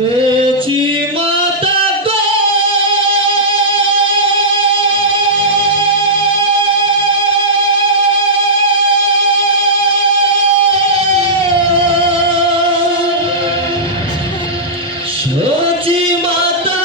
সচি মাতা গো সচি মাতা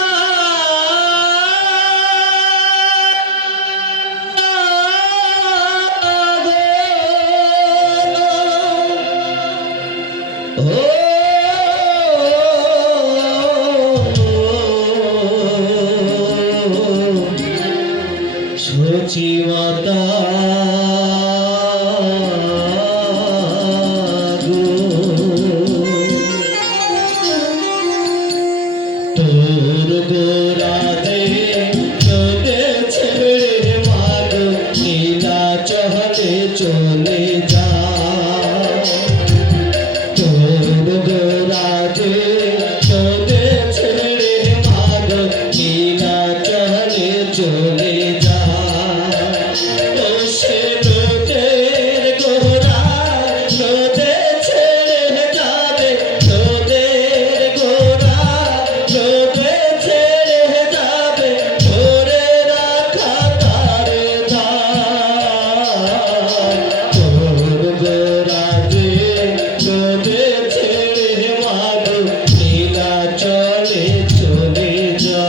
সচি মাতা তোর গোরাতে চলে ছেড়ে মাগ নীলা চহলে চলে যা তোর গোরাতে চলে ছেড়ে মাগ নীলা চহলে চলে যা ও সে তোদের গোরা তোদে ছেড়ে যাবে তোদের গোরা তোদে ছেড়ে যাবে ধরে রাখা তারে তোর গোরা যে তোদে ছেড়ে মাগ নীলা চলে চলে যা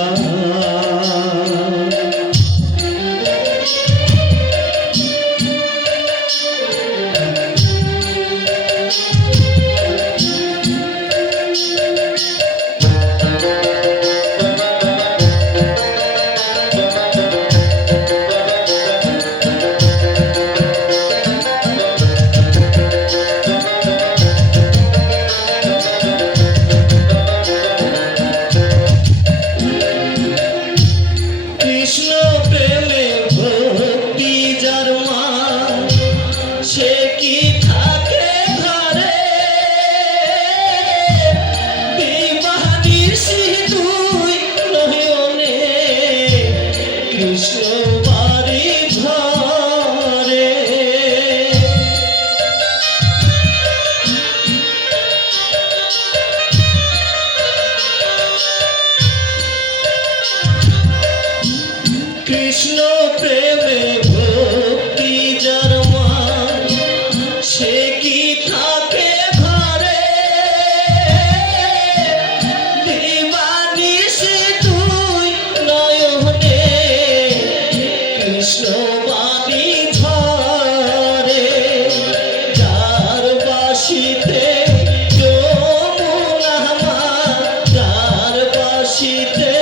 কৃষ্ণ প্রেমে ভক্তি যার মা সে কি থাকে ঘরে দিবানিশি তুই নয়নে কৃষ্ণ বাড়ি ধরে কৃষ্ণ প্রেমে ভক্তি যার মা সে কি থাকে ঘরে দিবানিশি তুই নয়নে কৃষ্ণ বাণী ধরে যার বাসিতে যমুনা মা যার বাসিতে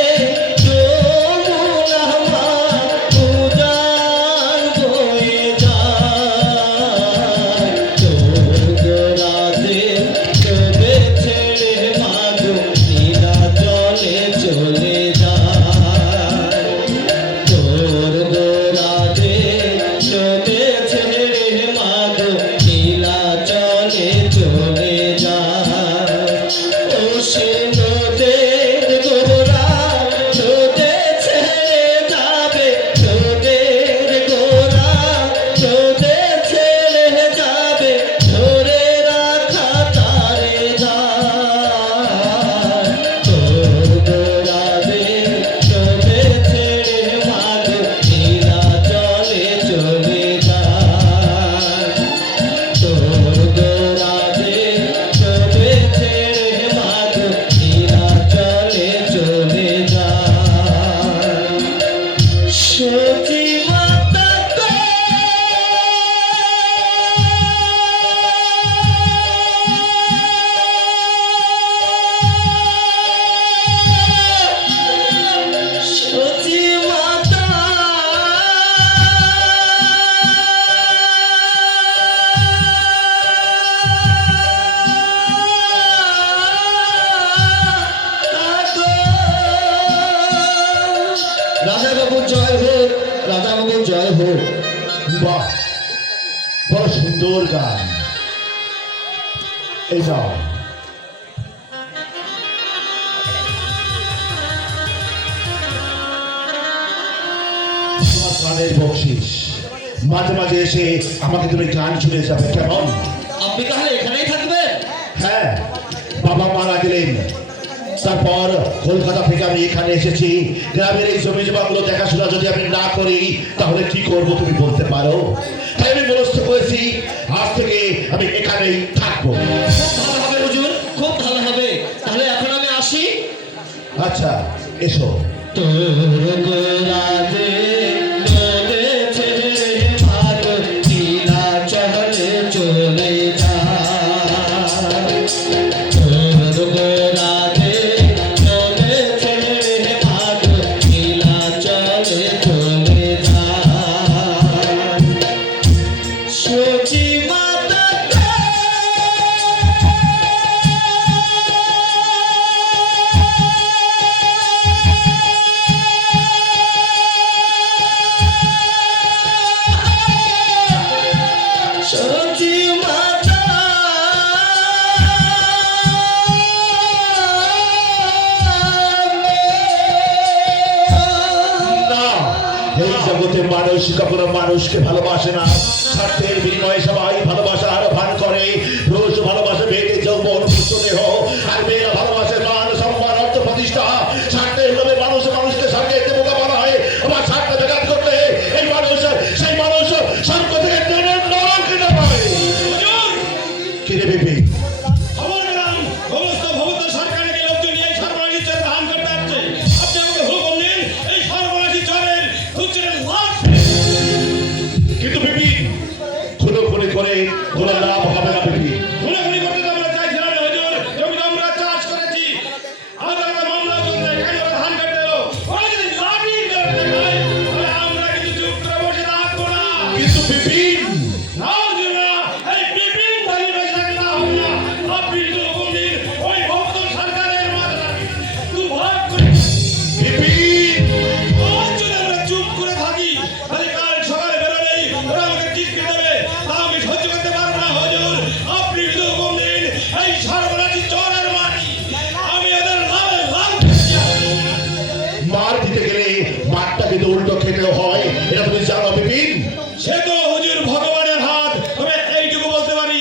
জয় হোক। বাহ, বড় সুন্দর গান। এই যাও, তোমার গানের বকশিস। মাঝে মাঝে এসে আমাকে তুমি গান শুনে যাবে, কেমন? আপনি তাহলে এখানেই থাকবেন? হ্যাঁ, বাবা মারা গেলেন, তারপর কলকাতা থেকে আমি এখানে এসেছি। গ্রামের এই জমি জমাগুলো দেখাশোনা যদি আমি না করি তাহলে কি করব তুমি বলতে পারো? তাই আমি মনস্থ করেছি আজ থেকে আমি এখানেই থাকবো। খুব ভালো হবে হুজুর, খুব ভালো হবে। তাহলে এখন আমি আসি। আচ্ছা, এসো। তোর গোরাদে চলেছে ভাগ নীলা চলে চলে যা। তোর গোরাদে চলেছে ভাগ নীলা চলে চলে যা। সচি মাতা সচি মাতা না, এই জগতে মানুষ কখনো মানুষকে ভালোবাসে না। স্বার্থের বিনিময়ে সবাই ভালোবাসার ভান করে। রোজ ভালোবাসে বেদে যৌবন সুস্থ দেহ, আর মেয়েরা ভালোবাসে মান সম্মান অর্থ প্রতিষ্ঠা। স্বার্থের লোভে মানুষ মানুষকে স্বর্গে যেতে বোকা বলা হয়। আবার স্বার্থ ব্যাঘাত করলে এই মানুষ সেই মানুষ স্বর্গ থেকে নরকে নামায়। কিরে বিপি, খবর পেলাম সমস্ত ভূত সরকারের লোকজন নিয়ে এই সর্বনাশী চরে ধান করতে আসছে। আপনি আমাকে হুকুম দিন এই সর্বনাশী চরের হুজুরের লাশ কিন্তু বিপি খুনোখুনি করে কোনো লাভ হবে না বিপি। খুনাখুনি করতে তো আমরা চাইছিলাম না হুজুর। জমি তো আমরা চাষ করেছি। আদালতে মামলা চলছে, কেন ওরা ধান কাটতে এলো? ওরা যদি লাঠি ধরে দেখায় তাহলে আমরা কিন্তু চুপ করে বসে থাকবো না। কিন্তু বিপি না হুজুর না, এই বিপিন ধানি বেঁচে থাকলে না হবে না। আপনি যদি হুকুম দিন ওই ভক্ত সরকারের মাথাটাকে দুভাগ করে বিপি আজ যদি আমরা চুপ করে থাকি তাহলে কাল সকালে বেরোলেই ওরা আমাকে টিপকে দেবে। তা আমি সহ্য করতে পারবো না হুজুর। আপনি যদি হুকুম দিন এই সর্বনাশী চরের মাটি আমি এদের লালে লাল করে দিই। মার দিতে গেলে মারটা কিন্তু উল্টো খেতেও হয়, এটা তুমি জানো বিপিন? সে তো হুজুর ভগবানের হাত। তবে এইটুকু বলতে পারি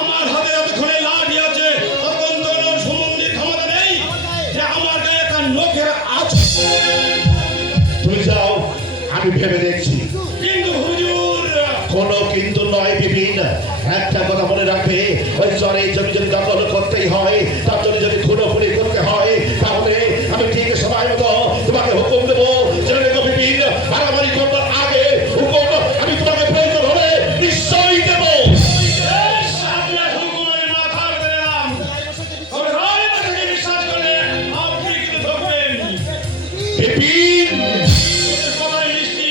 আমার হাতে যতক্ষণে লাঠি আছে ততক্ষণ তো ওর সুমন্দির ক্ষমতা নেই যে আমার গায়ে একটা নখের আছে। তুমি যাও, আমি ভেবে দেখছি। কিন্তু হুজুর কোনো কিন্তু নয় বিপিন, একটা কথা মনে রাখবে, ওই চরে জমি যদি দখল করতেই হয়, তার জন্য যদি খুনোখুনি করতে হয়, তাহলে আমি ঠিক সময় মতো তোমাকে হুকুম দেবো। জেনে রেখো বিপিন, মারামারি করবার আগে হুকুম আমি তোমাকে প্রয়োজন হলে নিশ্চয়ই দেবো। বেশ, আপনার হুকুমের মাথা পেতে দিলাম। তবে রায় মাতাকে বিশ্বাস করলে আপনি কিন্তু ঠকবেন। বিপিন ওদের কথায় মিষ্টি,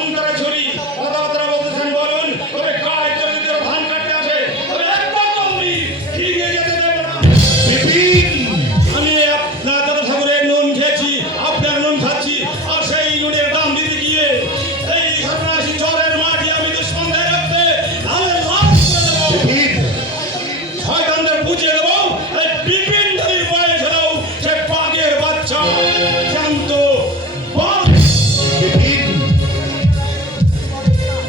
অন্তরে ছুরি, কথাবার্তা বলতেছেন বলুন। তবে গায়ে চলে যদি ওরা ধান কাটতে আসে, তবে একবার তো আমি এগিয়ে যেতে দেব না। বিপিন আমি আপনার দাদা ঠাকুরের নুন খেয়েছি, আপনার নুন খাচ্ছি, আর সেই নুনের দাম দিতে গিয়ে এই সর্বনাশী চরের মাটি আমি তো সন্ধ্যায় রাখতে লালে লাল করে দেবো। বিপিন শয়তানদের বুঝিয়ে দেবো এই বিপিন ধারীর বয়স হলেও সে বাঘের বাচ্চা শান্ত বাঘ। বিপিন,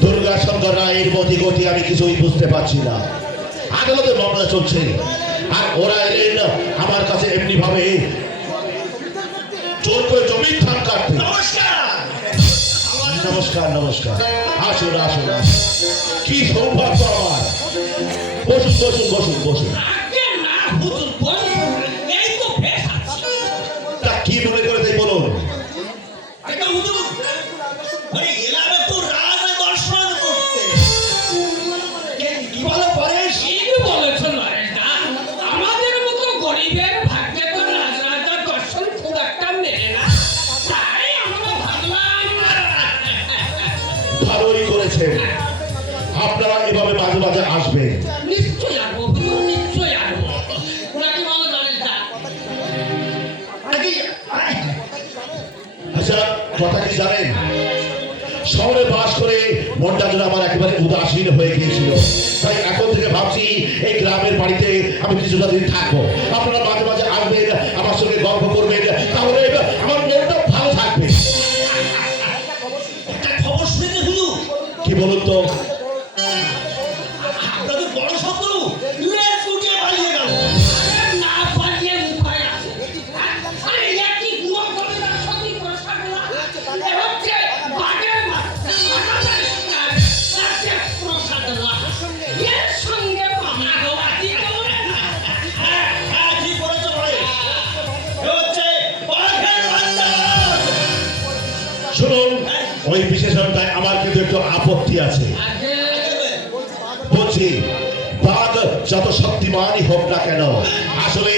দুর্গা শঙ্কর রায়ের মতি গতি আমি কিছুই বুঝতে পারছি না। আদালতে মামলা চলছে, আর ওরা এলেন আমার কাছে এমনি ভাবে জোর করে জমির ধান কাটতে। নমস্কার। নমস্কার নমস্কার, আসুন আসুন আসুন। কি সৌভাগ্য আমার। বসুন বসুন বসুন বসুন। আগে না হুজুর বলুন, এই তো বেশ আছে। তা কি মনে করে তাই বলুন। আগে হুজুর, ওই এলাবে তো রাজ দর্শন করতে। কি বলে পরেশ? কি বলেছেন নরেশদা? আমাদের মতো গরিবের ভাগ্যে তো রাজরাজার দর্শন খুব একটা মেলে না। তাই আমরা ভাবলাম ভালোই করেছেন, আপনারা এভাবে মাঝে মাঝে আসবেন। নিশ্চয়ই আসবো হুজুর, নিশ্চয়ই আসবো। নাকি বলো নরেশদা? আচ্ছা, কথা কি জানেন, শহরে বাস করে মনটা যেন আমার একেবারে উদাসীন হয়ে গিয়েছিল। তাই এখন থেকে ভাবছি এই গ্রামের বাড়িতে আমি কিছুটা দিন থাকবো। আপনারা মাঝে মাঝে আসবেন, আমার সঙ্গে গল্প করবেন, তাহলে আমার মনটা ভালো থাকবে। একটা খবর শুনেছে হুজুর? কি বলুন তো? আপনাদের বড় শত্রু লেজ গুটিয়ে পালিয়ে গেল। না পালিয়ে উপায় আছে। ওই বিশেষণটায় আমার কিন্তু একটু আপত্তি আছে। আগে বলছি বাঘ যত শক্তিমানই হোক না কেন, আসলে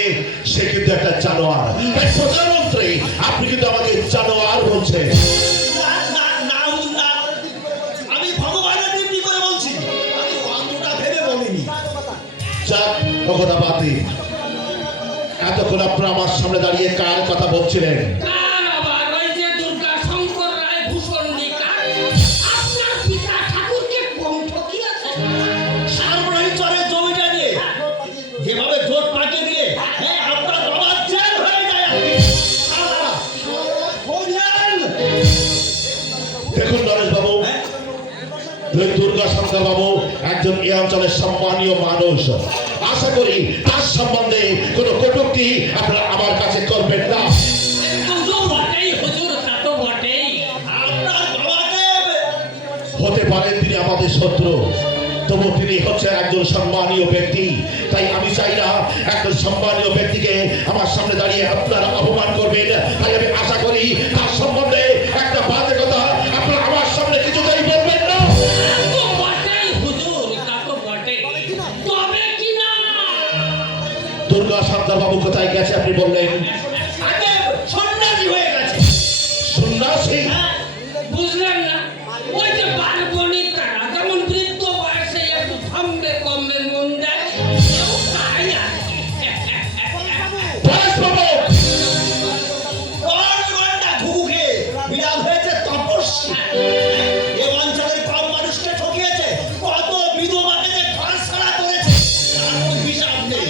সে কিন্তু একটা জানোয়ার। তাই প্রধানমন্ত্রী আপনি কিন্তু আমাকে জানোয়ার বলছেন। না না না হুজুর, না। আমি ভগবানের দিব্যি করে বলছি, আমি অন্তটা ভেবে বলিনি। যাক, ও কথা বাদ দিন। এতক্ষণ আপনারা আমার সামনে দাঁড়িয়ে কার কথা বলছিলেন? কার আবার ওই যে দুর্গা শঙ্কর রায় ভূষণ নিকার আপনার পিতা ঠাকুরকে কম ঠকিয়েছে। সারবরাহি চরের জমিটা নিয়ে যেভাবে জোট পাকিয়ে দিয়ে আপনার বাবা জেল হয়ে যায়। দেখুন নরেশ বাবু, দুর্গা শঙ্কর বাবু একজন এই অঞ্চলের সম্মানীয় মানুষ। আশা করি তার সম্বন্ধে কোনো কটূক্তি আপনারা আমার কাছে করবেন না। তো বটেই হুজুর, তা তো বটেই। আপনার বাবাকে হতে পারেন তিনি আমাদের শত্রু, তবু তিনি হচ্ছে একজন সম্মানীয় ব্যক্তি। তাই আমি চাই না একজন সম্মানীয় ব্যক্তিকে আমার সামনে দাঁড়িয়ে আপনারা অপমান করবেন। তাই আমি আশা করি তার সম্বন্ধে একটা বাজে কথা আপনারা আমার সামনে কিছুতেই বলবেন না। তা তো বটেই হুজুর, তা তো বটেই। তবে কি না দুর্গা শঙ্কর বাবু কোথায় গেছে আপনি বললেন? আগে সন্ন্যাসী হয়ে গেছে। সন্ন্যাসী? বুঝলেন না? ওই যে বারবণী তারা যেমন বৃদ্ধ বয়সে একটু থামবে কমবে মন দেয়, কেউ তাই আর কি। পরেশ বাবু! ঘন্টা ঘুঘে বিড়াল হয়েছে তপস্বী। এ অঞ্চলের কম মানুষকে ঠকিয়েছে, কত বিধবাকে যে ঘর ছাড়া করেছে তার কোনো হিসাব নেই।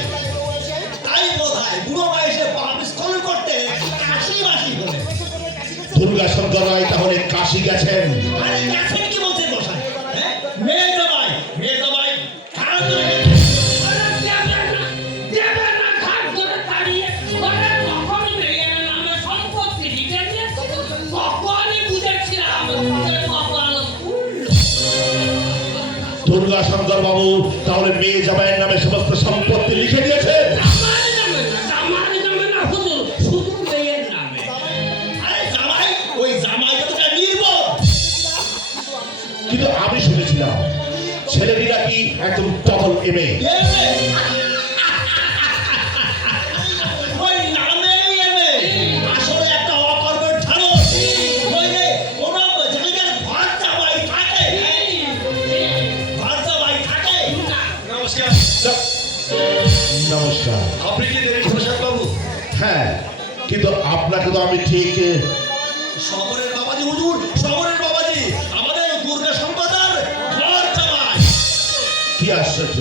তাই বোধহয় বুড়ো বয়সে পাপ স্খলন করতে কাশি বাসি হলে। দুর্গা শঙ্কর রায় তাহলে কাশি গেছেন? আরে গেছেন কি বলছেন মশাই? মেয়ে জামাই খারাপ করে দেবে না ঘাট ধরে তাড়িয়ে ওরা তখন মেয়ের নামে সম্পত্তি লিখে দিয়েছে। তখনই বুঝেছিলাম যে কপাল খুলল। দুর্গা শঙ্কর বাবু তাহলে মেয়ে জামাইয়ের নামে সমস্ত সম্পত্তি লিখে দিয়েছেন? আমার নামে না হুজুর, শুধু মেয়ের নামে। আরে জামাই, ওই জামাই কতটা নির্বোধ। কিন্তু আমি শুনেছিলাম ছেলেটি নাকি একদম ডবল এমএ। ওই নামেই এমে, আসলে একটা অকর্মের ধারণ। ওই যে কোনো জায়গায় ঘর জামাই থাকে, ঘর জামাই থাকে। নমস্কার। নমস্কার। আপনি কি দেবী প্রসাদ বাবু? হ্যাঁ, কিন্তু আপনাকে তো আমি ঠিক শহরের বাবাজি হুজুর, শহরের বাবাজি, আমাদের দুর্গা সম্প্রদার ঘর জামাই। কি আশ্চর্য,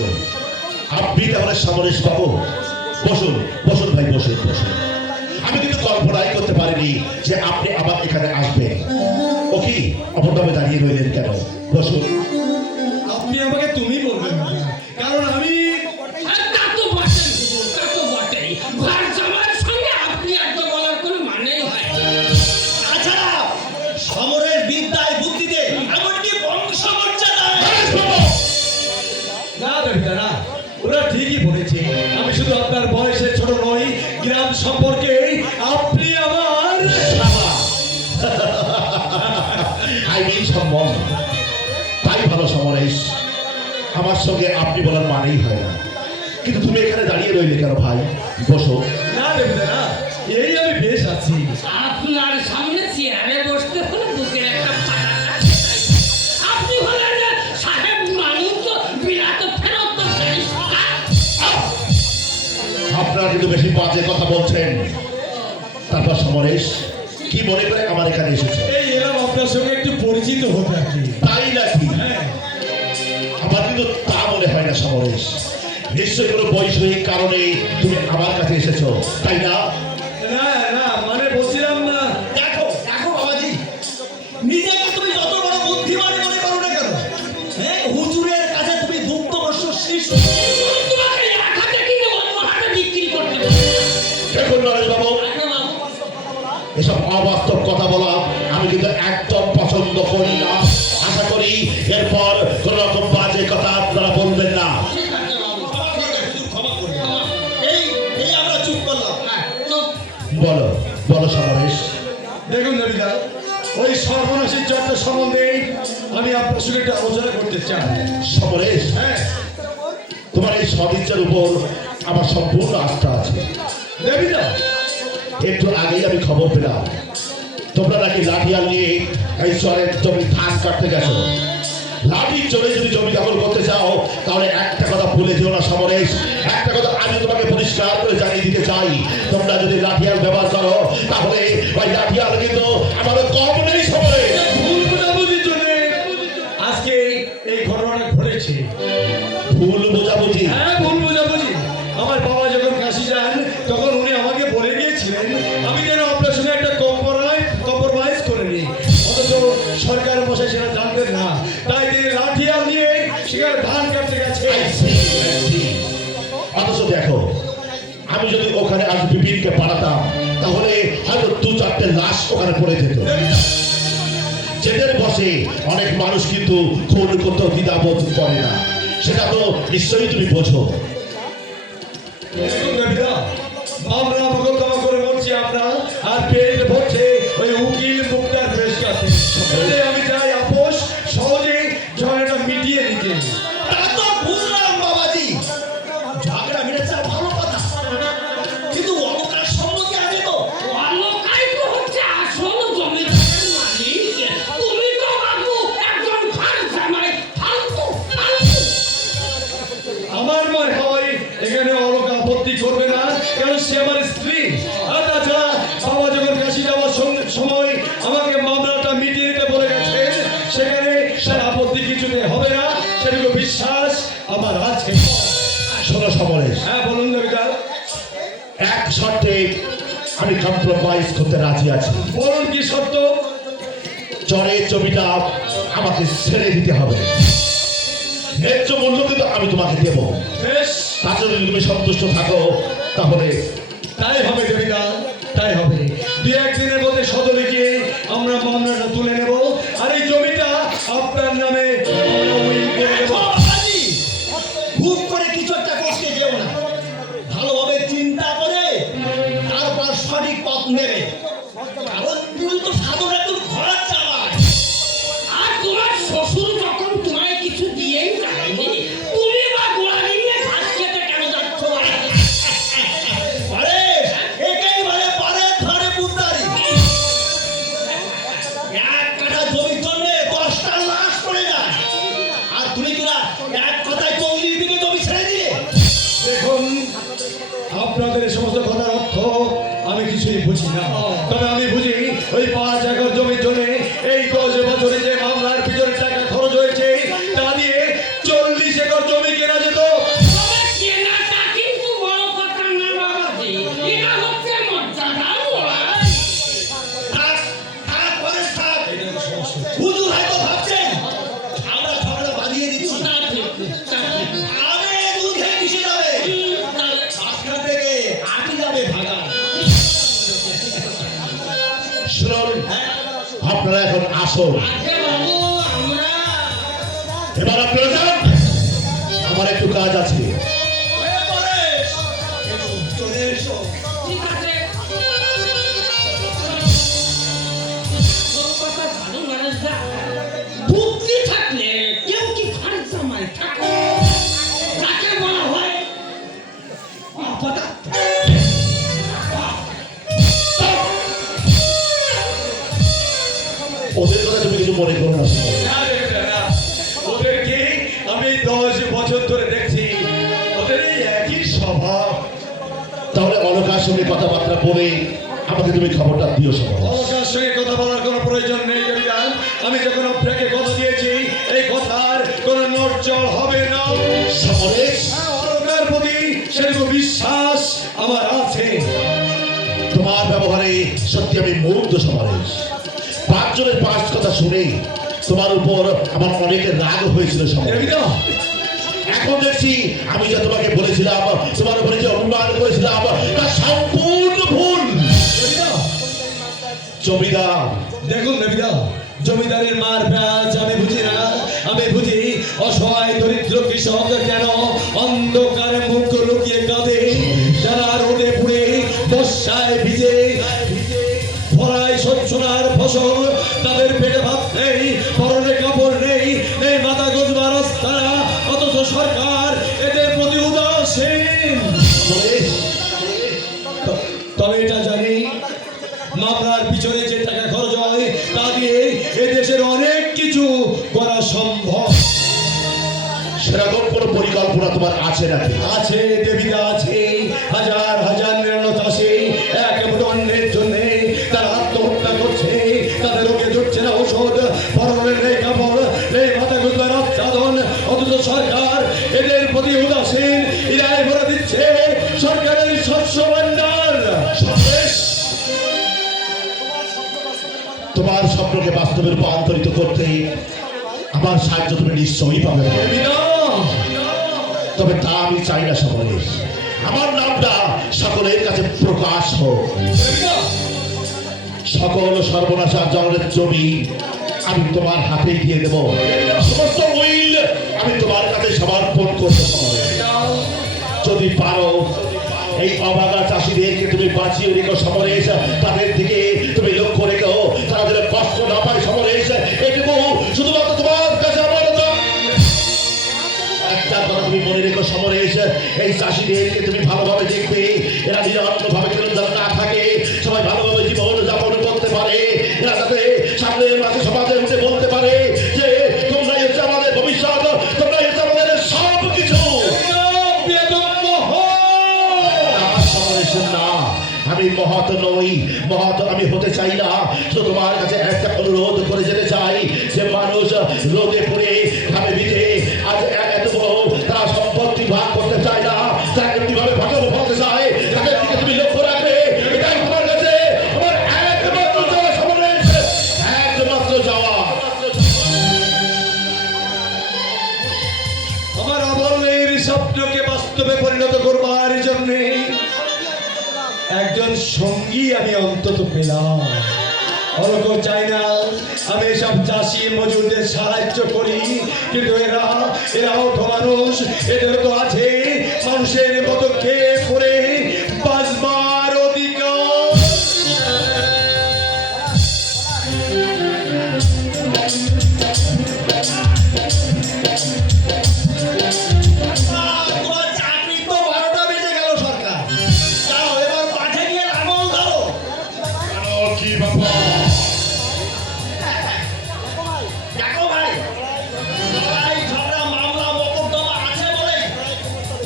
আপনি তাহলে সমরেশ বাবু? বসুন বসুন ভাই, বসুন বসুন। আমি কিন্তু কল্পনাই করতে পারিনি যে আপনি আবার এখানে আসবেন। ও কি অপরভাবে দাঁড়িয়ে রইলেন কেন? বসুন। আপনি আমাকে তুমি বলবেন না, কারণ আমি তা তো বটেই হুজুর, তা তো বটেই। ঘর জামাইয়ের সঙ্গে আপনি একদম বলার কোনো মানেই হয় না। তাছাড়া সমরের বিদ্যায় বুদ্ধিতে এমনকি বংশমর্যাদায় না দেবিতা না, ওরা ঠিকই বলেছে। আমি শুধু আপনার বয়সে ছোট নই, গ্রাম সম্পর্কে আপনি আমার আই মিন সম্মান। তাই ভালো সমরেশ, আমার সঙ্গে আপনি বলার মানেই হয় না। কিন্তু তুমি এখানে দাঁড়িয়ে রইলে কেন ভাই? বসো। না দেবিতা না, এই আমি বেশ আছি। আপনার সামনে চেয়ারে বসতে হলে বুকের একটা ফাটা থাকে। আপনি হলেন সাহেব মানুষ, তো বিরাট ফেরত তো চাই। আপনারা কিন্তু বেশি বাজে কথা বলছেন। তারপর সমরেশ কি মনে করে আমার এখানে এসেছে? এই এলাম আপনার সঙ্গে একটু পরিচিত হতে আর কি। তাই নাকি? হ্যাঁ, আমার কিন্তু তা মনে হয় না সমরেশ। নিশ্চয়ই কোনো বৈষয়িক কারণে তুমি আমার কাছে এসেছো, তাই না? না না, মানে বলছিলাম না। দেখো দেখো বাবাজি, নিজেকে তুমি যত বড় বুদ্ধিমান মনে করো না কেন, হুজুরের কাছে তুমি দুগ্ধবর্ষ শিশু। তোমাকে এক হাতে কিনে অন্য হাতে বিক্রি করতে হবে। দেখুন নরেশ বাবু, আগে বাবু, এসব অবাস্তব কথা বলা আমি কিন্তু একদম পছন্দ করি না। আশা করি এরপর কোন রকম বাজে কথা আপনারা বলবেন না। ঠিক আছে বাবু। ক্ষমা করবে হুজুর, ক্ষমা করবে। এই এই আমরা চুপ করলাম। হ্যাঁ, চুপ। বলো বলো সমরেশ। দেখুন দেবিতা, ওই সর্বনাশী চর্চা সম্বন্ধে আমি আপনার সঙ্গে একটা আলোচনা করতে চাই। সমরেশ, হ্যাঁ তোমার এই সদিচ্ছার উপর আমার সম্পূর্ণ আস্থা আছে। দেবিদা, একটু আগেই আমি খবর পেলাম তোমরা নাকি লাঠিয়াল নিয়ে এই চরের জমি ধান কাটতে গেছো। লাঠির চলে যদি জমি দখল করতে চাও তাহলে একটা কথা ভুলে যেও না সমরেশ। একটা কথা আমি তোমাকে পরিষ্কার করে জানিয়ে দিতে চাই, তোমরা যদি লাঠিয়াল ব্যবহার করো তাহলে ওই লাঠিয়াল কিন্তু আমারও কম নেই সমরেশ। ভুল বোঝাবুঝির জন্য আজকে এই ঘটনাটা ঘটেছে। ভুল বোঝাবুঝি? হ্যাঁ, ভুল বোঝাবুঝি। আমার বাবা যখন কাশি যান তখন উনি আমাকে বলে গিয়েছিলেন আমি যেন আপনার সঙ্গে একটা কম্প্রোমাইজ করে নিই, অথচ সরকার মশাই সেটা জানতেন না, তাই তিনি লাঠিয়াল নিয়ে সেখানে ধান কাটতে গেছে। অথচ দেখো, আমি যদি ওখানে আজ বিপিনকে পাঠাতাম তাহলে হয়তো 2-4টে লাশ ওখানে পড়ে যেত। জেলের বসে অনেক মানুষ কিন্তু খুন করতেও দ্বিধাবোধ করে না, সেটা তো নিশ্চয়ই তুমি বোঝো। দেখুন দেবিদা, আমরা মোকদ্দমা করে বলছি আমরা, আর পেট ভরছে ওই উকিল মুক্তার বেশ কাছে। আমি চাই আপোষ সহজে ঝগড়াটা মিটিয়ে দিতে। তা তো বুঝলাম বাবাজি, ঝগড়া মিটেছে ভালো কথা, কিন্তু অলকার সম্মতি আছে তো? অলকাই তো হচ্ছে আসল জমিদারের মালিক। তুমি তো বাবু একজন খানসামাই ফালতু ফালতু। আমার মনে হয় এখানে অলকা আপত্তি করবে না, কারণ সে আমার স্ত্রী। আর তাছাড়া বাবা যখন কাশি যাওয়ার সময় আমাকে মামলাটা মিটিয়ে দিতে বলে গেছেন, সেখানে তার আপত্তি কিছুতে হবে না, সেটুকু বিশ্বাস আমার আছে। শোনো সমরেশ, হ্যাঁ বলুন দেবিদা। এক শর্তে আমি কম্প্রোমাইজ করতে রাজি আছি। বলুন কি সত্য? চরের জমিটা আমাকে ছেড়ে দিতে হবে, ন্যায্য মূল্য কিন্তু আমি তোমাকে দেব। বেশ, তাছাড়া যদি তুমি সন্তুষ্ট থাকো তাহলে তাই হবে দেবিদা, তাই হবে। 2-1 দিনের মধ্যে সদরে গিয়ে আমরা মামলাটা তুলে নেব, আর এই জমিটা আপনার নামে আমরা উইল করে দেব। বাবাজি, ভুল করে কিছু একটা করতে যেও না, ভালোভাবে চিন্তা করে তারপর সঠিক পথ নেবে, কারণ তুমি তো সাধনা তো ঘোড়া চালায়। আর তোমার শ্বশুর যখন তোমায় কিছু দিয়েই যায়নি, তুমি বা গোড়ালি নিয়ে ঘাস খেতে কেন যাচ্ছ? আরে এটাই বলে পারে ধরে বুদ্ধারি। এক কাঠা জমির জন্য 10টা লাশ পড়ে যায়, আর তুমি কিনা এক কথায় 40 দিনে জমি ছেড়ে দিলে। দেখুন, আপনাদের এই সমস্ত কথার অর্থ আমি কিছুই বুঝি না, তবে আমি বুঝি ওই 5 একর জমির জন্য এই 10 বছরে যে মামলার পিছনে টাকা খরচ হয়েছে তা দিয়ে 40 একর জমি কেনা যেত। তবে কেনাটা কিন্তু বড় কথা না বাবাজি, এটা হচ্ছে মর্যাদার লড়াই। থাক, থাক, পরে থাক। হুজুর হয়তো ভাবছেন আমরা ঝগড়া বাঁধিয়ে দিচ্ছি, তা ঠিক, তা ঠিক। আগে দুধে মিশে যাবে, তাহলে মাঝখান থেকে আটি যাবে ভাগা। শুনুন, আপনারা এখন আসুন, আগে বাবু আমরা এবার আপনারা যান, আমার একটু কাজ আছে। হয়ে পড়ে। এসো, চলে এসো। ঠিক আছে। তোর কথা ভালো মানুষ দা। বুদ্ধি থাকলে কেউ কি খানসামাই থাকে? তাকে বলা হয় অপদার্থ। ওদের কথা তুমি কিছু মনে করো না। না দেবিদা, না। ওদেরকে আমি 10 বছর ধরে দেখছি, ওদের এই একই স্বভাব। তাহলে অলকার সঙ্গে কথাবার্তা বলে আমাকে তুমি খবরটা দিও সমরেশ। অলকার সঙ্গে কথা বলার কোনো প্রয়োজন নেই দেবিদা, আমি যখন আপনাকে কথা দিয়েছি এই কথার কোনো নড়চড় হবে না। সমরেশ, অলকার প্রতি সেরকম বিশ্বাস আমার আছে। তোমার ব্যবহারে সত্যি আমি মুগ্ধ সমরেশ। 5 জনের 5 কথা শুনে তোমার উপর আমার অনেক রাগ হয়েছিল সমরেশ। দেবিদা, এখন দেখছি আমি যা তোমাকে বলেছিলাম, তোমার উপরে যে অভিমান করেছিলাম তা সম্পূর্ণ ভুল। দেবিদা, জমিদার, দেখুন দেবিদা, জমিদারের মার প্যাঁচ আমি বুঝি না, আমি বুঝি অসহায় দরিদ্র কৃষক কেন অন্ধকারে মুখ লুকিয়ে কাঁদে, যারা রোদে পুড়ে বর্ষায় ভিজে ফলায় শস্যরার ফসল তা জানি মামলার পিছনে যে টাকা খরচ হয় তা দিয়ে এদেশের অনেক কিছু করা সম্ভব। সেরকম কোনো পরিকল্পনা তোমার আছে নাকি? আছে দেবীরা, আছে হাজার হাজার নিরানত আছে এক মুঠো অন্যের জন্য তারা আত্মহত্যা করছে। তাদের রোগে জুটছে না ওষুধ, পরনের নেই কাপড়, নেই মাথা গুঁজার আচ্ছাদন, অথচ সরকার এদের প্রতি উদাসীন। এরাই ভরে দিচ্ছে সরকারের শস্য ভাণ্ডার। তোমার স্বপ্নকে বাস্তবে রূপান্তরিত করতে আমার সাহায্য তুমি নিশ্চয়ই পাবে। দেবীরা, তবে তা আমি চাই না সকলের। আমার নামটা সকলের কাছে প্রকাশ হোক। দেবীরা, সকল সর্বনাশার জঙ্গলের জমি আমি তোমার হাতে দিয়ে দেব। সমস্ত উইল আমি তোমার কাছে সমর্পণ করতে পারবো। যদি পারো এই অবাগা চাষিদেরকে তুমি বাঁচিয়ে রেখো সমরেশ, তাদের দিকে তুমি লক্ষ্য রেখো, তারা যেন কষ্ট না পায় সমরেশ, এটুকু শুধুমাত্র তোমার কাছে আমার দাম। একটা কথা তুমি মনে রেখো সমরেশ, এই চাষিদেরকে তুমি ভালোভাবে দেখবে। এরা নিরন্তরভাবে যেন না থাকে, সবাই ভালোভাবে জীবন যাপন করতে পারে। এরা যাতে সামনের মাঝে সমাজের মধ্যে বলতে পারে যে তোমরাই হচ্ছে আমাদের ভবিষ্যৎ, তোমরাই হচ্ছে আমাদের সব কিছু। না, আমি মহৎ নই, মহৎ আমি হতে চাই না। তো তোমার কাছে একটা অনুরোধ করে যেতে চাই যে মানুষ রোদে পড়ে ঘামে ভিজে আজ এত বড় তারা সম্পত্তি ভাগ করতে চায় না, তাকে কিভাবে ভাগাবো বলতে চায়, তাদের দিকে তুমি লক্ষ্য রাখবে। এটাই তোমার কাছে আমার একমাত্র যাওয়া সমরেশ, একমাত্র যাওয়া। আমার অবলের স্বপ্নকে বাস্তবে পরিণত করবার জন্য একজন সঙ্গী আমি অন্তত পেলাম। অনেক চাই না আমি সব চাষি মজুরদের সাহায্য করি, কিন্তু এরাও তো মানুষ, এদের তো আছে মানুষের মতো খেয়ে পড়ে বাঁচবার অধিকার। তোমার চাকরি তো 12টা বেজে গেল সরকার। যাও এবার মাঠে গিয়ে লাঙল ধরো। কি বাবা, দেখো ভাই, লড়াই ঝগড়া মামলা মোকদ্দমা আছে বলে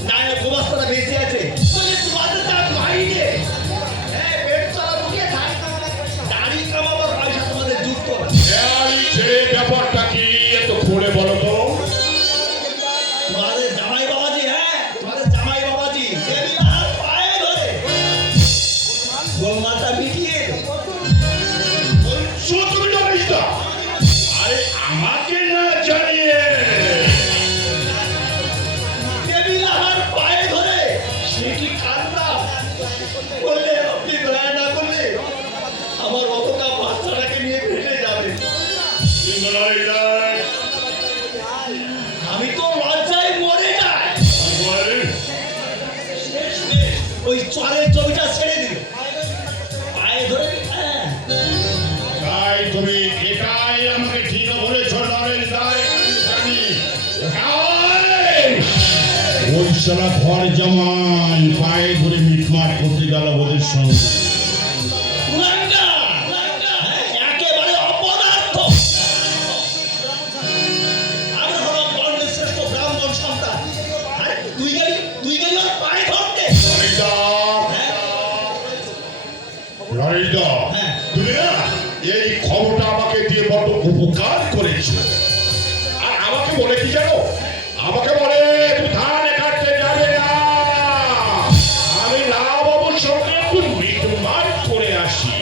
নায়ক গোমাস্তারা বেঁচে আছে। বলে তোমাদের তার বাইরে পেট চলা মুখে দাড়ি কামাবার পয়সা তোমাদের যুক্ত না। যে ব্যাপারটা কি এত খুলে বলো তো। তোমাদের জামাই বাবাজি, তোমাদের জামাই বাবাজি দেবীর পায়ে ধরে গোলমালটা মিটিয়ে বলছো তুমি জানিস না? আরে আমাকে না জানিয়ে দেবীর পায়ে ধরে সে কি কান্না বললে আপনি দয়া না করলে আমার অতটা বাচ্চাটাকে নিয়ে ফেটে যাবে। আমি তো লজ্জায় মরে যাই। শেষমেশ ওই চরের জমিটা ছেড়ে দিল, পায়ে ধরে তাই তুমি এটাই আমাকে ঠিক বলেছ নরেশ দাই, জানি। ওই সারা ঘর জামাই পায়ে ধরে মিটমাট করতে গেল ওদের সঙ্গে। একেবারে অপদার্থ। আমি হলাম বর্ণের শ্রেষ্ঠ ব্রাহ্মণ সন্তান, আর তুই গেলি ওর পায়ে ধরতে। লরিদা, তুমি না এই খবরটা আমাকে দিয়ে বড় উপকার করেছো। আর আমাকে বলে কি জানো, আমাকে বলে তুমি ধান কাটতে যাবে না, আমি লাভ অবসরে একটু মিটমাট করে আসি।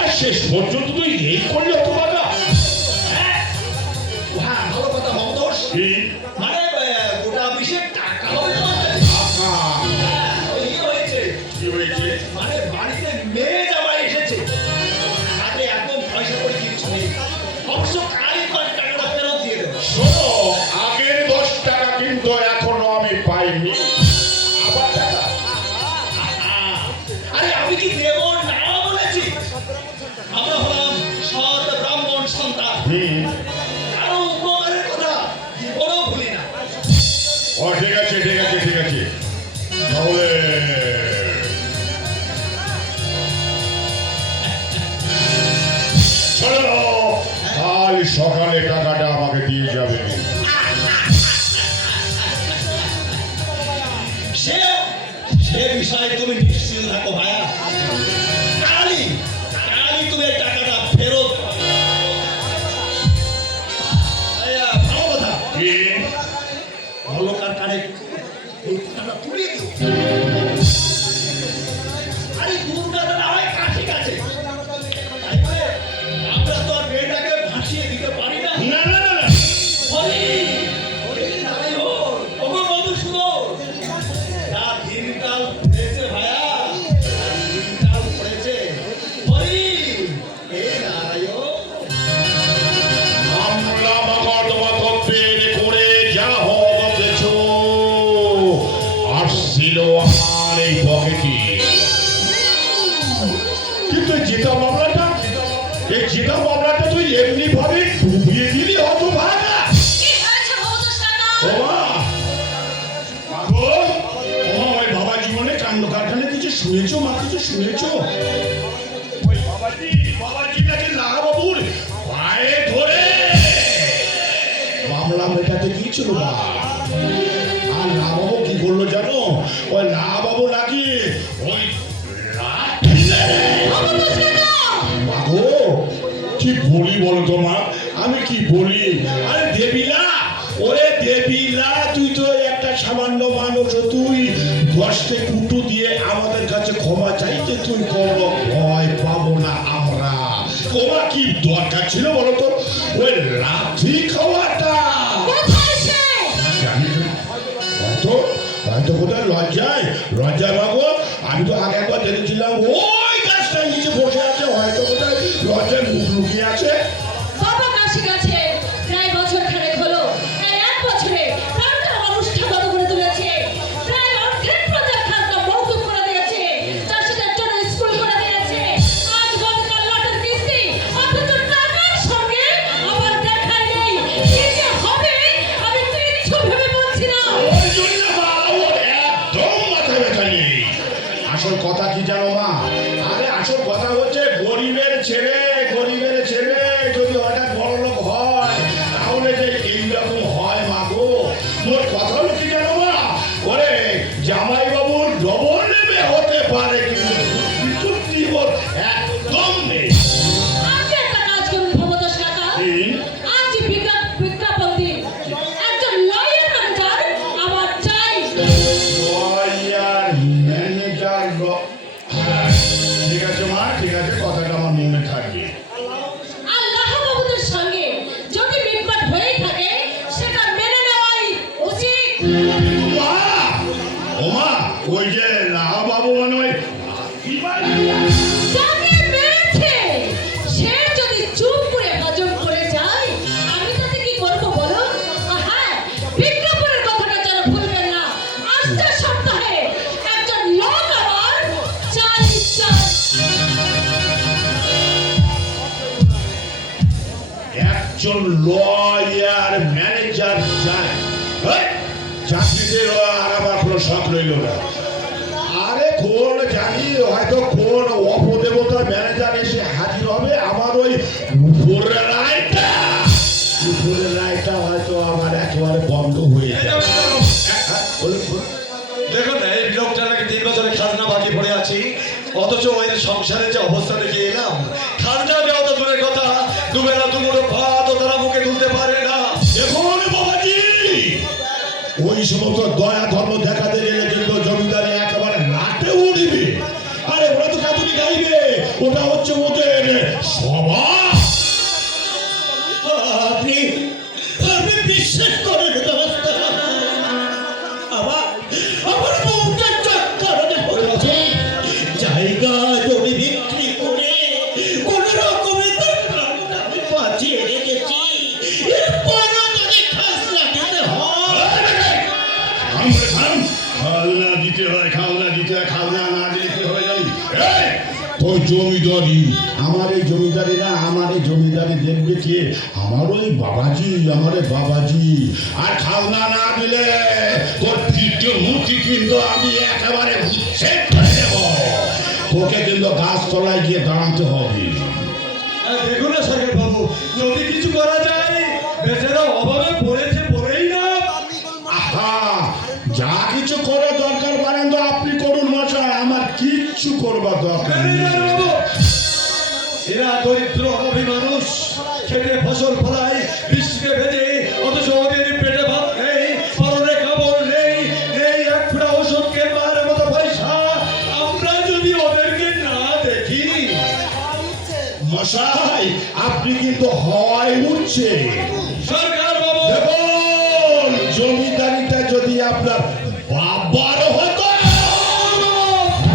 আর শেষ পর্যন্ত তুই এই করলি অত বাধা। হ্যাঁ, ভালো কথা মমদোষ। মানে গোটা অফিসের টাকা হবে তোমার কাছে। ওই হয়েছে কি হয়েছে? মানে বাড়িতে মেয়ে জামাই এসেছে, হাতে একদম পয়সা করে কিচ্ছু নেই। অবশ্য কালই টাকাটা ফেরত দিয়ে দেবো। শোনো, আগের 10 টাকা কিন্তু এখনো আমি পাইনি। আবার টাকা? আরে আমি কি দেব না বলেছি? আমরা হলাম সৎ ব্রাহ্মণ সন্তান, আরো উপকারের কথা জীবনেও ভুলি সকালে টাকাটা আমাকে দিয়ে যাবে। সে সে বিষয়ে তুমি নিশ্চিন্ত থাকো ভাইয়া, কালই তুমি এই টাকাটা ফেরত পাবে। ভাইয়া, ভালো কথা, কি? ভালো কারখানে এই টাকাটা তুলে দিও। আরে দুর্গাটা না হয় কাছে কাছে, তাই বলে আমরা তো আর মেয়েটাকে ভাসিয়ে দিতে পারি না। না না না না, হরি, হরি নারায়ণ, ওগো মধুসূদন, যা দিনকাল পড়েছে ভাইয়া, দিনকাল পড়েছে। হরি, হে নারায়ণ। আমরা মগধের করে যা হয়েছ আসছিল আমার এই পকেটে, কিন্তু যেটা মামলাটা তুই এমনি ভাবে ডুবিয়ে দিলি হতো ভাড়া। কি হয়েছে মধুস কাকা? ওই বাবা জীবনে কাণ্ড কারখানা কিছু শুনেছো মা, কিছু শুনেছো? ওই বাবাজি নাকি লাগাবাবুর পায়ে ধরে মামলা মেটাতে গিয়েছিল মা। আর লাগাবো কি করলো জানো? ওই লাগাবো নাকি ওই লাঠি মেরে মধুস কাকা! মাগো, কি বলি বলো তো মা, আমি কি বলি? আরে দেবিলা, ওরে দেবিলা, তুই তো একটা সামান্য মানুষ, তুই 10টা কুটু দিয়ে আমাদের কাছে ক্ষমা চাইতে তুই কোনো ভয় পাবো না আমরা। তোমার কি দরকার ছিল বলো তো ওই লাঠি খাওয়াটা? কোথায় সে? জানি না। হয়তো হয়তো কোথায় লজ্জায় মাগো, আমি তো আগে একবার দেখেছিলাম ওই গাছটার নিচে বসে আছে, হয়তো কোথায় লজ্জায় মুখ লুকিয়ে আছে। বাবা কাশি গেছে, প্রায় বছর খানেক হলো। এই 1 বছরে তার মানুষটা কত করে তুলেছে, প্রায় অর্ধেক প্রজার খাজনা মওকুফ করে দিয়েছে, চাষিদের জন্য স্কুল করে দিয়েছে। আজ গতকাল লটের কিস্তি, অথচ টাকার সঙ্গে আমার দেখাই নেই। কি যে হবে আমি কিচ্ছু ভেবে পাচ্ছি না। ওই জন্য মা, ওর একদম মাথা ব্যথা নেই। আসল কথা কি জানো মা? আরে আসল কথা হচ্ছে গরিবের ছেলে যদি হঠাৎ বড় লোক হয় তাহলে যে এইরকম হয় মা গো। মোট কথা হলো কি জানো মা? ওরে জামাই বাবুর ডবল নেমে হতে পারে, কিন্তু বিচুক্তি ওর একদম নেই। আপনি একটা কাজ করুন ভবতোষ কাকা, কি? আজ বিজ্ঞাপন দিন, একজন লয়ার ম্যানেজার আমার চাই। লয়ার ম্যানেজার হ্যাঁ, ঠিক আছে মা, ঠিক আছে, কথাটা আমার মনে থাকবে। আল্লাহ বাবুদের সঙ্গে যদি মিটমাট হয়েই থাকে সেটা মেনে নেওয়াই উচিত। মা, ও মা, ওই যে লাহাবাবু মানে ওই যাকে মেরেছে সে যদি চুপ করে হজম করে যায়, আমি তাতে কি করবো বলুন? হ্যাঁ, বিজ্ঞাপনের কথাটা যেন ভুলবেন না। আসছে সপ্তাহে একজন লোক আমার চাই। একজন লয়ার ম্যানেজার চায়। হেই, চাকরিতে আর আমার কোনো শখ রইল না। আরে কোন জানি হয়তো কোন অপদেবতার ম্যানেজার এসে হাজির হবে, আমার ওই উপরের রায়টা হয়তো আমার একেবারে বন্ধ হয়ে যাবে। বলুন, বলুন। দেখুন না, এই লোকটা নাকি 3 বছরের খাজনা বাকি পড়ে আছি, অথচ ওই সংসারের যে অবস্থা দেখে এলাম, খাজনা দেওয়া তো দূরের কথা, দুবেলা দুমুঠো ভাতও তারা মুখে তুলতে পারে না। দেখুন বাবাজি, ওই সমস্ত দয়া ধর্ম দেখাতে গেলে কিন্তু জমিদারি একেবারে লাটে উড়িবে। আরে ওরা তো কাতুরি গাইবে, ওটা হচ্ছে ওদের সভা। আপনি বিশ্বাস করেন আমার বউটা চক্করে পড়েছে, জায়গা জমি বিক্রি করে কোন রকমে তার প্রাণটা আমি বাঁচিয়ে রেখেছি। এরপরও যদি খাজনা দিতে হয়, খাজনা দিতে হয়, খাজনা না দিলে কি হয়ে যাবে? তোর জমিদারি, আমার এই জমিদারি না, আমার এই জমিদারি দেখবে কে? আমার ওই বাবাজি। আর খাজনা না দিলে তোর পিঠে মুঠি কিন্তু আমি একেবারে উচ্ছেদ করে দেব। তোকে কিন্তু গাছ তলায় গিয়ে দাঁড়াতে হবে। দেখুন না সরকার বাবু, যদি কিছু করা যায়, বেচারা অভাবে পড়েই না। আহা, যা কিছু করে দরকার পারেন তো আপনি করুন মশাই, আমার কিচ্ছু করবার দরকার নেই। ম্যানেজার বাবু, এরা দরিদ্র অভাবী মানুষ, খেটে ফসল ফলায়, বৃষ্টিতে ভেজে, অথচ ওদের পেটে ভাত নেই, পরনে কাপড় নেই, নেই এক ফোঁটা ওষুধ কেনার মতো পয়সা। আমরা যদি ওদেরকে না দেখি। মশাই, আপনি কিন্তু হয় উঠছে। সরকার বাবু, দেখুন, জমিদারিটা যদি আপনার বাবার হতো,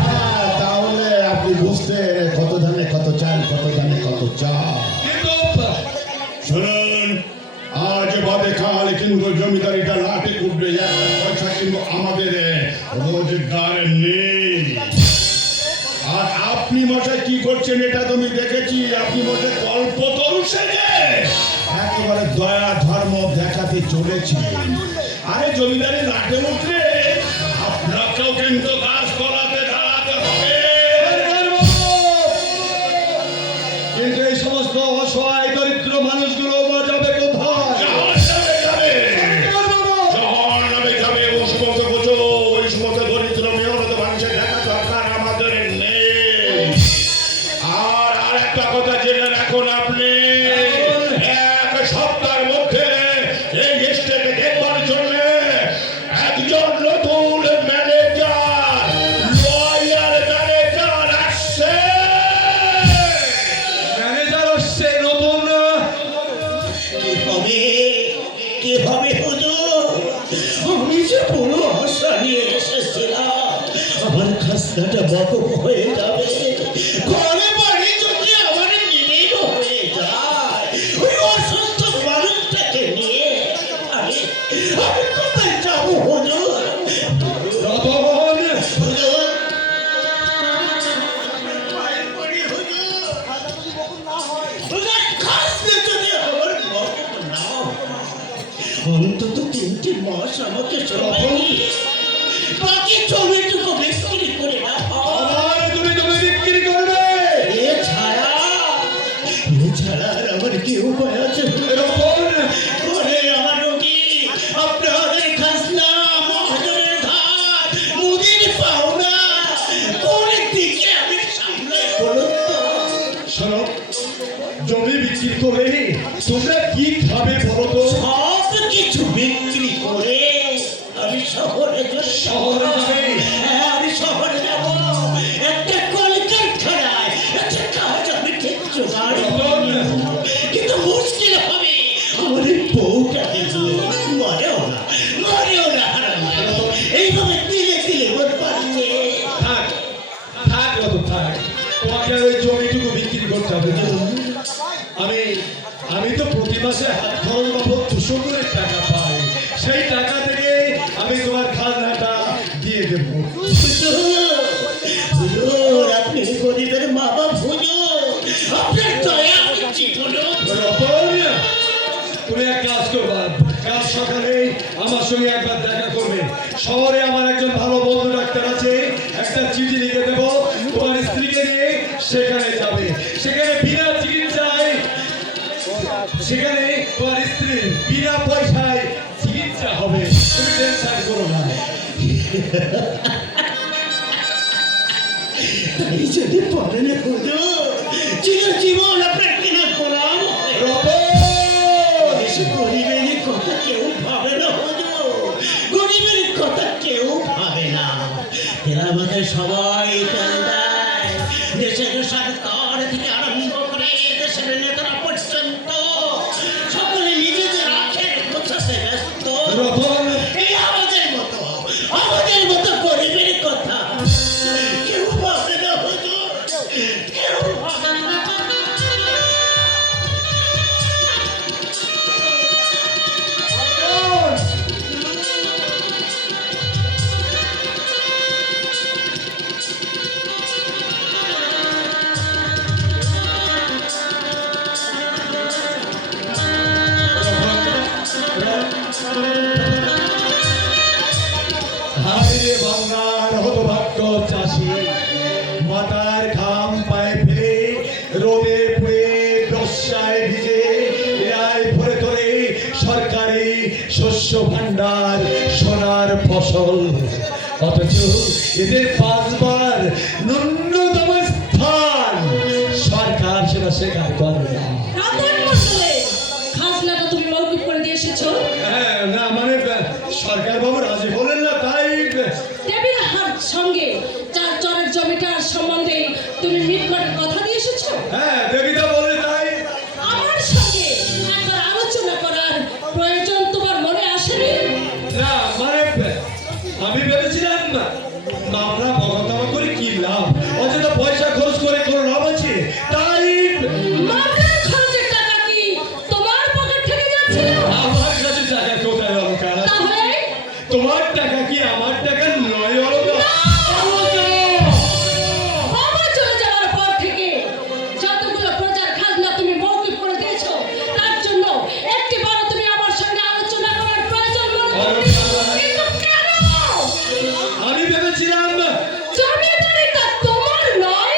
হ্যাঁ, তাহলে আপনি বুঝতেন কত ধানে কত চাল, কত ধানে কত চাল। কিন্তু শুনুন, আজ বাদে কাল কিন্তু জমিদারিটা লাটে উঠবে, একটা পয়সা কিন্তু আমাদের রোজগার নেই। আর আপনি মশাই কি করছেন এটা তো আমি দেখেছি, আপনি মশাই কল্পতরু সেজে একেবারে দয়া ধর্ম দেখাতে চলেছিলেন। আরে জমিদারি লাটে উঠলে আপনাকেও কিন্তু কাজ করাতে দাঁড়াতে হবে। কিন্তু এই সমস্ত অসহায় দরিদ্র মানুষগুলো যাবে কোথায়? যাবে ওই সমস্ত বোঝো, ওই সমস্ত দরিদ্র মেয়নত মানুষের দেখা দরকার আমাদের নেই। আর একটা কথা জেনে রাখুন, আপনি এক সপ্তাহের মধ্যে এই স্টেটে দেখবার জন্য একজন নতুন ম্যানেজার, লয়ার ম্যানেজার আসছে। ম্যানেজার আসছে নতুন। কি হবে হুজুর? আমি যে পুরো আশা নিয়ে এসেছিলাম, আমার খাসনাটা বকম হয়ে যাবে, ঘরে বাড়ি যদি আমার নিরীহ হয়ে যায়, ওই অসুস্থ মানুষটাকে নিয়ে আমি কোথায় যাবো হুজুর? রতন, হুজুর, হুজুর, খাসনা যদি আমার বকম না হয়, অন্তত 3 মাস আমাকে সময় দিয়ে বাকি জমিটুকু বিক্রি করে না আবার তুমি বিক্রি করবে? এছাড়া আর আমার কি উপায় আছে? রতন, ঘরে আমার রোগী, আপনাদের খাজনা, মহাজনের ধার, মুদির পাওনা, কোন দিকে আমি সামলাই বলুন তো? শোনো, জমি বিক্রি করে তোমরা কি খাবে বলো তো? সব কিছু বিক্রি করে আমি শহরে শহরে যাবে? হ্যাঁ, আমি শহরে যাব। একটা কলকারখানায় একটা কাজ আমি ঠিক জোগাড় করে নেব। কিন্তু মুশকিল হবে, আমার এই বউটাকে দিয়ে মরেও না হারাম। এইভাবে তিলে ওর পাচ্ছে। থাক রতন, থাক। তোমাকে আর ওই জমিটুকু বিক্রি করতে হবে না। আমি তো প্রতি মাসে হাত খরচ বাবদ 200 করে টাকা পাই, সেই টাকা থেকে আমি তোমার খাজনাটা দিয়ে দেবো। হুজুর, আপনি গরিবের মা বাপ হুজুর, আপনার দয়া হচ্ছে হুজুর। রতন, তুমি এক কাজ করবা, কাল সকালে আমার সঙ্গে একবার দেখা করবে। শহরে আমার একজন ভালো বন্ধু ডাক্তার আছে, একটা চিঠি লিখে দেবো, তোমার স্ত্রীকে নিয়ে সেখানে যাবে। সেখানে বিনা চিকিৎসায়, সেখানে তোমার স্ত্রীর বিনা পয়সায় চিকিৎসা হবে, তুমি টেনশন করো না। তাই যদি পারেন হুজুর, চিরজীবন আপনার কিনা গোলাম হয়ে এসে গরিবের কথা কেউ ভাবে না হুজুর, গরিবের কথা কেউ ভাবে না। এরা আমাদের সবাই তেল দেয়, দেশের সরকার থেকে আরম্ভ করে দেশের নেতারা পর্যন্ত সকলে নিজেদের আখের গোছাতে ব্যস্ত। রতন, এই আমাদের মতো গরিবের কথা কেউ ভাবে না হুজুর, কেউ ফসল, অথচ এদের 5 বার ন্যূনতম স্থান সরকার সেটা স্বীকার করবে না। রাতের মধ্যে খাজনাটা তুমি মওকুফ করে দিয়ে এসেছো। হ্যাঁ, না মানে সরকার বাবু রাজি হলেন না, তাই দেবীর হাট সঙ্গে 4 চরের জমিটার সম্বন্ধে তুমি মিটমাটের কথা দিয়ে এসেছো। হ্যাঁ দেবীদা বলে তাই। আমার সঙ্গে একবার আলোচনা করার প্রয়োজন তোমার মনে আসেনি? না মানে আমি ভেবেছিলাম আমরা বকতামা করে কি লাভ, অযথা পয়সা খরচ করে কোনো লাভ আছে, তাই মামলার খরচের টাকা কি তোমার পকেট থেকে যাচ্ছিল? আমার কাছে টাকা কোথায় অলকা? তাহলে তোমার টাকা কি আমার টাকা নয় অলকা? বাবা চলে যাওয়ার পর থেকে যতগুলো প্রচার খাজনা তুমি মওকুফ করে দিয়েছো, তার জন্য একটিবারও তুমি আমার সঙ্গে আলোচনা করার প্রয়োজন মনে করনি। কিন্তু কেন? আমি ভেবেছিলাম জমিদারিটা তোমার নয়,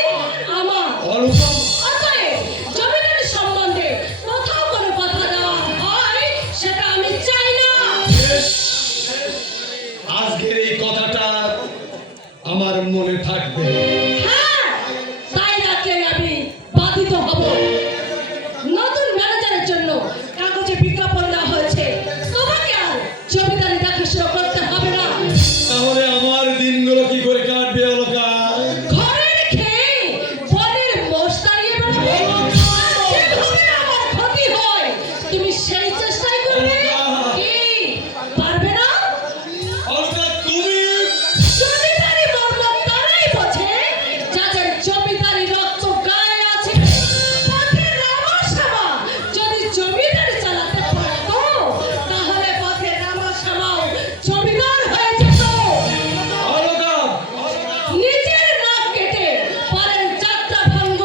আমার। অলকা অতএব জমিদারি সম্বন্ধে কোথাও কোনো কথা দেওয়া হয় সেটা আমি চাই না। আজকের এই কথাটা আমার মনে থাকবে। হ্যাঁ, তাই রাখলে আমি বাধিত হব। নতুন ম্যানেজারের জন্য কাগজে বিজ্ঞাপন দেওয়া হয়েছে, তোমাকে আর জমিদারি দেখাশোনা করতে হবে না। তাহলে আমার দিনগুলো কি করে কাটবে অলকা? ঘরের খেয়ে বনের মোষ তাড়িয়ে বেড়াবে। যেভাবে আমার ক্ষতি হয় তুমি সেই চেষ্টাই করবে। কি পারবে না? অলকা তুমি জমিদারি মর্ম তারাই বোঝে যাদের জমিদারি রক্ত গায়ে আছে। পথের রামাসামা যদি জমিদারি চালাতে পারতো, তাহলে পথের রামাসামাও জমিদার হয়ে যেত। অলকা নিজের নাক কেটে পরের যাত্রা ভঙ্গ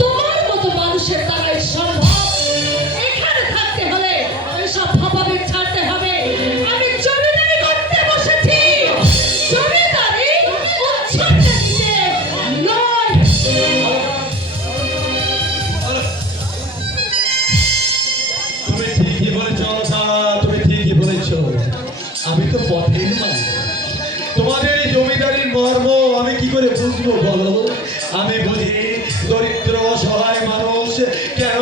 তোমার মতো মানুষের দ্বারাই সম্ভব। এখানে থাকতে হলে এসব ভাবাবেগ ছাড়তে হবে। আমি জমিদারি করতে বসেছি, জমিদারি উচ্ছন্নে দিতে নয়। তুমি ঠিকই বলেছ অলকা, তুমি ঠিকই বলেছ। আমি তো পথের মানুষ, তোমাদের এই জমিদারির মর্ম আমি কি করে বুঝবো বলো? আমি বুঝি দরিদ্র অসহায় মানুষ কেন